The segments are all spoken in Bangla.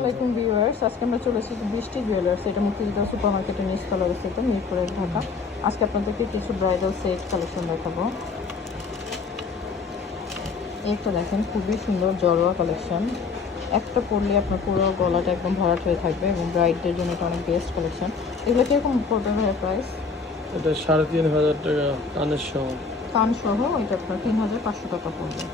আলাইকুম ভিউয়ার্স। আজকে আমরা চলে এসেছি বৃষ্টি জুয়েলার্স। এটা মুক্তিযোদ্ধা সুপার মার্কেটের নিচতলা অবস্থিত মিরপুরের ঢাকা। আজকে আপনাদেরকে কিছু ব্রাইডাল সেট কালেকশন দেখাবো। এই একটা দেখেন খুবই সুন্দর জড়োয়া কালেকশন একটা পরলে আপনার পুরো গলাটা একদম ভরাট হয়ে থাকবে এবং ব্রাইডদের জন্য এটা অনেক বেস্ট কালেকশন এগুলো কীরকম পড়বে ভাইয়া প্রাইস এটা সাড়ে তিন হাজার টাকা কানের সহ। কান সহ এটা আপনার তিন হাজার পাঁচশো টাকা পড়বে।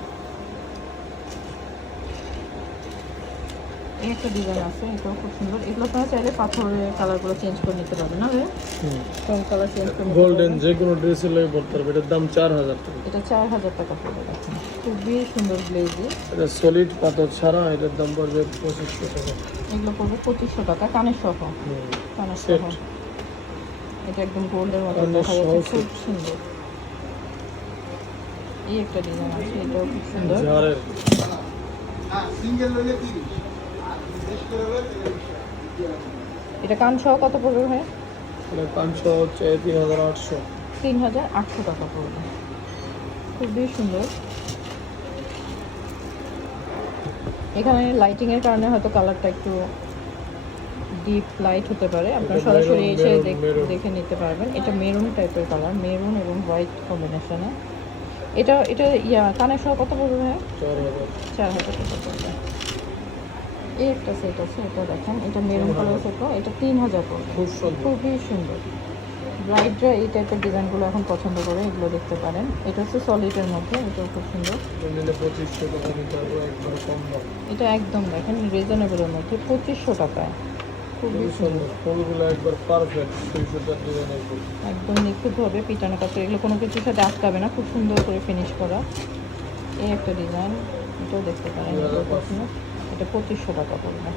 এই একটা ডিজাইন আছে এটাও খুব সুন্দর। এগুলো আপনারা চাইলে পাথরের কালারগুলো চেঞ্জ করে নিতে পারবেন না ভাই কোন কালার চেঞ্জ করে গোল্ডেন যে কোনো ড্রেসের লাগে পড়তে পারবে। এটার দাম চার হাজার টাকা। এটা চার হাজার টাকা পড়বে খুবই সুন্দর গ্লেজি এটা সলিড পাথর ছাড়া এটার দাম পড়বে পঁচিশশো টাকা। এগুলো পড়বে পঁচিশশো টাকা কানের সহ। কানের সহ। এটা একদম গোল্ডের মতো দেখা যাচ্ছে খুব সুন্দর। এই একটা ডিজাইন আছে এটাও খুব সুন্দর। সিঙ্গেল লইলে তিরিশ। এটা কান সহ কত পড়বে ভাই এটা পাঁচশো হচ্ছে তিন হাজার আটশো। তিন হাজার আটশো টাকা পড়বে। খুবই সুন্দর। এখানে লাইটিং এর কারণে হয়তো কালারটা একটু ডিপ লাইট হতে পারে। আপনারা সরাসরি এসে দেখ- নিতে পারবেন। এটা মেরুন টাইপের কালার মেরুন এবং হোয়াইট কম্বিনেশনে এটা এটা ইয়া কানের সহ কত পড়বে ভাই চার হাজার। চার হাজার টাকা পড়বে। এই একটা সেট আছে এটা দেখেন এটা মেরুন কালার সেট এটা তিন হাজার পড়বে খুবই সুন্দর। ব্রাইডরা এই টাইপের ডিজাইনগুলো এখন পছন্দ করে এগুলো দেখতে পারেন। এটা হচ্ছে সলিডের মধ্যে এটাও খুব সুন্দর। এটা এটা একদম দেখেন রিজনেবলের মধ্যে পঁচিশশো টাকায়। খুবই সুন্দর। ফুলগুলো একবার পারফেক্ট দুই সুতার একদম নিখুঁতভাবে পিটানো কাপড় এগুলো কোনো কিছুর সাথে আটকাবে না খুব সুন্দর করে ফিনিশ করা। এই একটা ডিজাইন এটাও দেখতে পারেন। এটা পঁচিশশো টাকা পড়বে।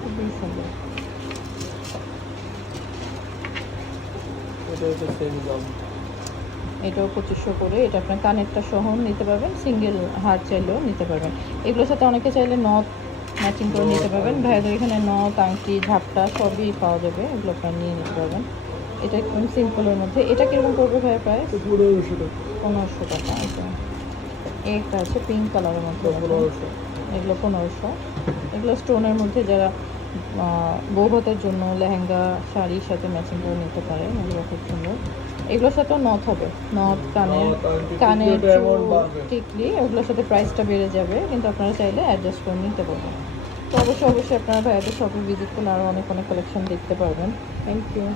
খুবই সুন্দর। এটাও পঁচিশশো করে এটা আপনার কানেরটা সহ নিতে পারবেন সিঙ্গেল হার চাইলেও নিতে পারবেন। এগুলোর সাথে অনেকে চাইলে নথ ম্যাচিং করে নিতে পারবেন। ভাইদের এখানে নথ আংটি ঝাপটা সবই পাওয়া যাবে এগুলো আপনারা নিয়ে নিতে পারবেন। এটা একদম সিম্পলের মধ্যে। এটা কীরকম পড়বে ভাইয়ের প্রাইস পনেরোশো টাকা। পনেরোশো টাকা এটা একটা আছে পিঙ্ক কালারের মধ্যে। পনেরোশো। এগুলো পনেরোশো এগুলো স্টোনের মধ্যে যারা বৌভাতের জন্য লেহেঙ্গা শাড়ির সাথে ম্যাচিং করে নিতে পারে এগুলো খুব সুন্দর। এগুলোর সাথেও নথ হবে। নথ কানের কানের। টিকলি ওগুলোর সাথে প্রাইসটা বেড়ে যাবে কিন্তু আপনারা চাইলে অ্যাডজাস্ট করে নিতে পারবেন। তো অবশ্যই অবশ্যই আপনারা ভাইয়াদের শপে ভিজিট করলে আরও অনেক অনেক কালেকশন দেখতে পারবেন। Thank you